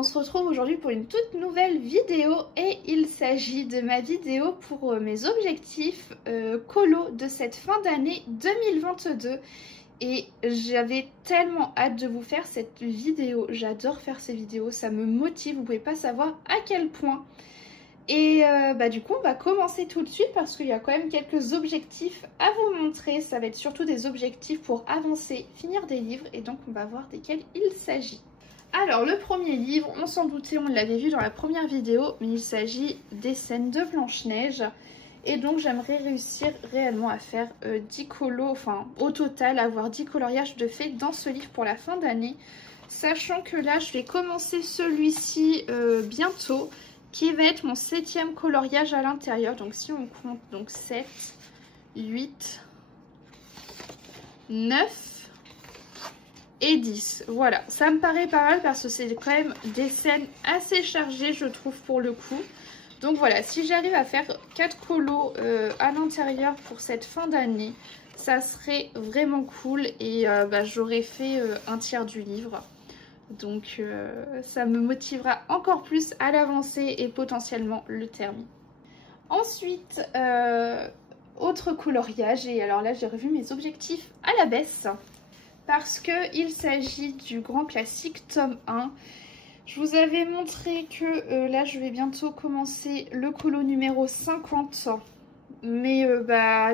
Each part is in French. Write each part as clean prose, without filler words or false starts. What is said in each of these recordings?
on se retrouve aujourd'hui pour une toute nouvelle vidéo et il s'agit de ma vidéo pour mes objectifs colo de cette fin d'année 2022 et j'avais tellement hâte de vous faire cette vidéo, j'adore faire ces vidéos, ça me motive, vous pouvez pas savoir à quel point. Et du coup on va commencer tout de suite parce qu'il y a quand même quelques objectifs à vous montrer, ça va être surtout des objectifs pour avancer, finir des livres et donc on va voir desquels il s'agit. Alors le premier livre, on s'en doutait, on l'avait vu dans la première vidéo, mais il s'agit des scènes de Blanche-Neige. Et donc j'aimerais réussir réellement à faire 10 colos, enfin au total avoir 10 coloriages de fées dans ce livre pour la fin d'année. Sachant que là je vais commencer celui-ci bientôt, qui va être mon 7e coloriage à l'intérieur. Donc si on compte, donc 7, 8, 9... et 10, voilà, ça me paraît pas mal parce que c'est quand même des scènes assez chargées je trouve pour le coup. Donc voilà, si j'arrive à faire 4 colos à l'intérieur pour cette fin d'année, ça serait vraiment cool et j'aurais fait un tiers du livre. Donc ça me motivera encore plus à l'avancer et potentiellement le terminer. Ensuite, autre coloriage, et alors là j'ai revu mes objectifs à la baisse. Parce qu'il s'agit du grand classique tome 1. Je vous avais montré que là je vais bientôt commencer le colo numéro 50. Mais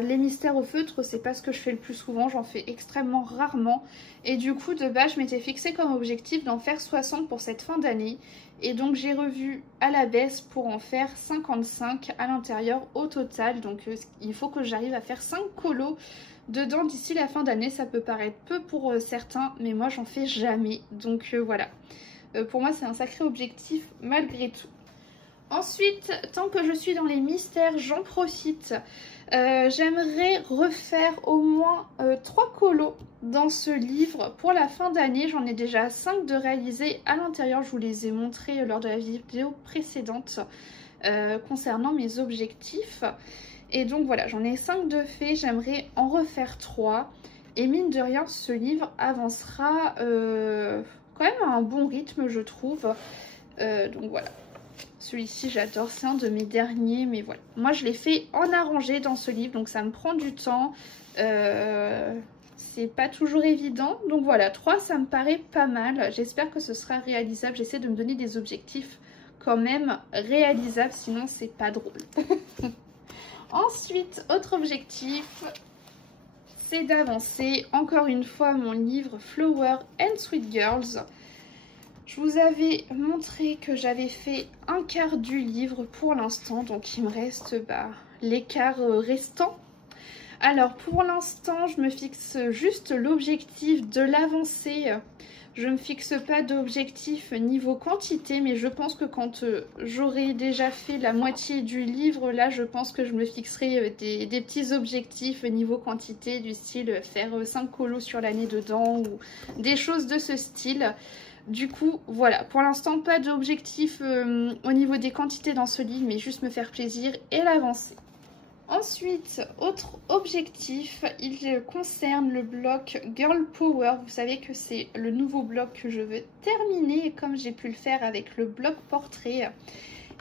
les mystères au feutre, c'est pas ce que je fais le plus souvent, j'en fais extrêmement rarement. Et du coup de base je m'étais fixé comme objectif d'en faire 60 pour cette fin d'année. Et donc j'ai revu à la baisse pour en faire 55 à l'intérieur au total. Donc il faut que j'arrive à faire 5 colos dedans d'ici la fin d'année. Ça peut paraître peu pour certains, mais moi j'en fais jamais. Donc voilà, pour moi c'est un sacré objectif malgré tout. Ensuite, tant que je suis dans les mystères, j'en profite. J'aimerais refaire au moins 3 colos dans ce livre pour la fin d'année. J'en ai déjà 5 de réalisés à l'intérieur. Je vous les ai montrés lors de la vidéo précédente concernant mes objectifs. Et donc voilà, j'en ai 5 de faits, j'aimerais en refaire 3. Et mine de rien, ce livre avancera quand même à un bon rythme, je trouve. Donc voilà, celui-ci j'adore, c'est un de mes derniers, mais voilà. Moi je l'ai fait en arrangé dans ce livre, donc ça me prend du temps. C'est pas toujours évident. Donc voilà, 3 ça me paraît pas mal. J'espère que ce sera réalisable. J'essaie de me donner des objectifs quand même réalisables, sinon c'est pas drôle. Ensuite, autre objectif, c'est d'avancer encore une fois mon livre Flower and Sweet Girls. Je vous avais montré que j'avais fait un quart du livre pour l'instant, donc il me reste les quarts restants. Alors pour l'instant, je me fixe juste l'objectif de l'avancée. Je ne me fixe pas d'objectif niveau quantité, mais je pense que quand j'aurai déjà fait la moitié du livre, là je pense que je me fixerai des petits objectifs niveau quantité, du style faire 5 colos sur l'année dedans ou des choses de ce style. Du coup, voilà, pour l'instant pas d'objectif au niveau des quantités dans ce livre, mais juste me faire plaisir et l'avancer. Ensuite, autre objectif, il concerne le bloc Girl Power. Vous savez que c'est le nouveau bloc que je veux terminer, comme j'ai pu le faire avec le bloc portrait.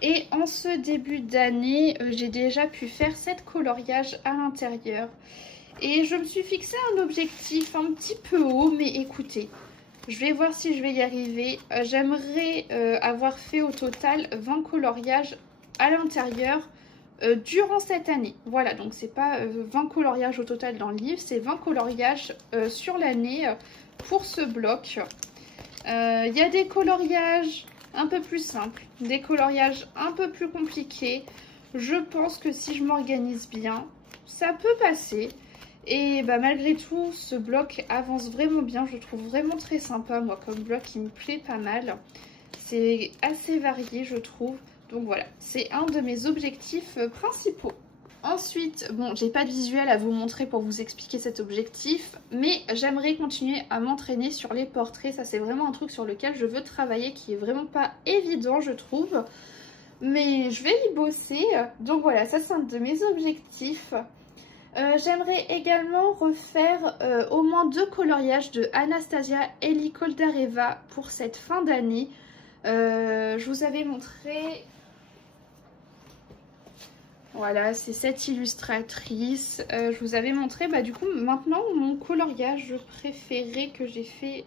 Et en ce début d'année, j'ai déjà pu faire 7 coloriages à l'intérieur. Et je me suis fixé un objectif un petit peu haut, mais écoutez, je vais voir si je vais y arriver. J'aimerais avoir fait au total 20 coloriages à l'intérieur durant cette année. Voilà, donc c'est pas 20 coloriages au total dans le livre, c'est 20 coloriages sur l'année pour ce bloc. Il y a des coloriages un peu plus simples, des coloriages un peu plus compliqués. Je pense que si je m'organise bien, ça peut passer. Et malgré tout, ce bloc avance vraiment bien, je le trouve vraiment très sympa. Moi, comme bloc, il me plaît pas mal. C'est assez varié, je trouve. Donc voilà, c'est un de mes objectifs principaux. Ensuite, bon, j'ai pas de visuel à vous montrer pour vous expliquer cet objectif, mais j'aimerais continuer à m'entraîner sur les portraits. Ça, c'est vraiment un truc sur lequel je veux travailler, qui est vraiment pas évident, je trouve. Mais je vais y bosser. Donc voilà, ça c'est un de mes objectifs. J'aimerais également refaire au moins 2 coloriages de Anastasia Eli Koldareva pour cette fin d'année. Je vous avais montré... Voilà, c'est cette illustratrice. Je vous avais montré, du coup, maintenant, mon coloriage préféré que j'ai fait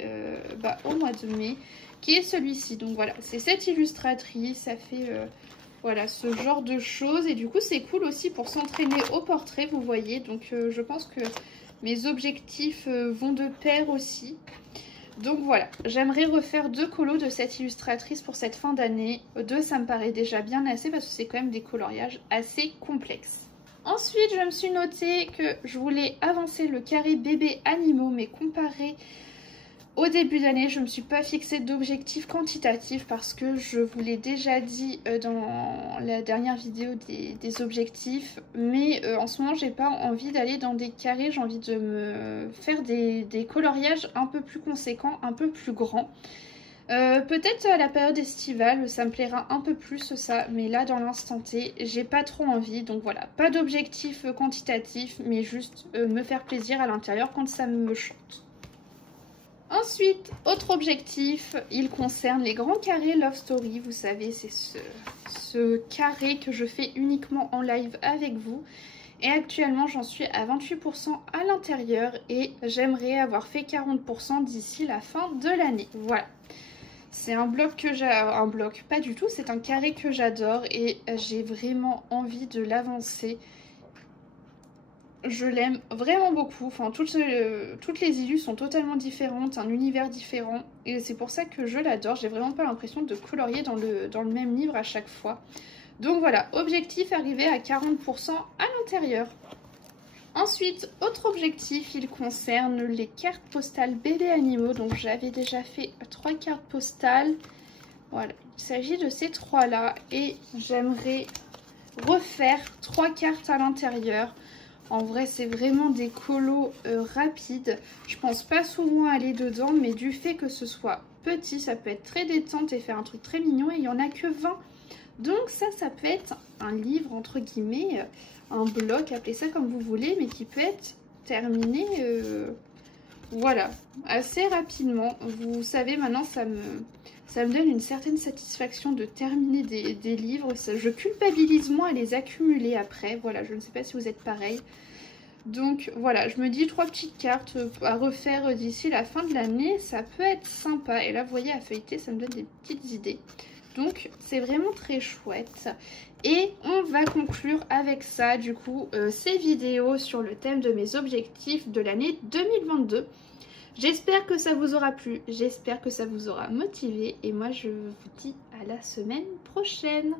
au mois de mai, qui est celui-ci. Donc voilà, c'est cette illustratrice, ça fait voilà, ce genre de choses. Et du coup, c'est cool aussi pour s'entraîner au portrait, vous voyez. Donc je pense que mes objectifs vont de pair aussi. Donc voilà, j'aimerais refaire 2 colos de cette illustratrice pour cette fin d'année. 2, ça me paraît déjà bien assez parce que c'est quand même des coloriages assez complexes. Ensuite, je me suis noté que je voulais avancer le carré bébé animaux, mais comparé au début d'année, je ne me suis pas fixé d'objectif quantitatif parce que je vous l'ai déjà dit dans la dernière vidéo des objectifs. Mais en ce moment, j'ai pas envie d'aller dans des carrés. J'ai envie de me faire des coloriages un peu plus conséquents, un peu plus grands. Peut-être à la période estivale, ça me plaira un peu plus ça. Mais là, dans l'instant T, j'ai pas trop envie. Donc voilà, pas d'objectif quantitatif, mais juste me faire plaisir à l'intérieur quand ça me chante. Ensuite, autre objectif, il concerne les grands carrés Love Story. Vous savez, c'est ce carré que je fais uniquement en live avec vous. Et actuellement, j'en suis à 28% à l'intérieur et j'aimerais avoir fait 40% d'ici la fin de l'année. Voilà. C'est un bloc que j'ai... Un bloc, pas du tout, c'est un carré que j'adore et j'ai vraiment envie de l'avancer. Je l'aime vraiment beaucoup, enfin toutes les illus sont totalement différentes, un univers différent et c'est pour ça que je l'adore. J'ai vraiment pas l'impression de colorier dans le même livre à chaque fois. Donc voilà, objectif arrivé à 40% à l'intérieur. Ensuite, autre objectif, il concerne les cartes postales bébés animaux. Donc j'avais déjà fait 3 cartes postales. Voilà, il s'agit de ces 3 là et j'aimerais refaire 3 cartes à l'intérieur. En vrai, c'est vraiment des colos rapides. Je pense pas souvent aller dedans, mais du fait que ce soit petit, ça peut être très détente et faire un truc très mignon. Et il n'y en a que 20. Donc ça peut être un livre, entre guillemets, un bloc, appelez ça comme vous voulez, mais qui peut être terminé, voilà, assez rapidement. Vous savez, maintenant, ça me donne une certaine satisfaction de terminer des livres. Je culpabilise moins à les accumuler après. Voilà, je ne sais pas si vous êtes pareil. Donc voilà, je me dis 3 petites cartes à refaire d'ici la fin de l'année. Ça peut être sympa. Et là, vous voyez, à feuilleter, ça me donne des petites idées. Donc c'est vraiment très chouette. Et on va conclure avec ça, du coup, ces vidéos sur le thème de mes objectifs de l'année 2022. J'espère que ça vous aura plu, j'espère que ça vous aura motivé et moi je vous dis à la semaine prochaine.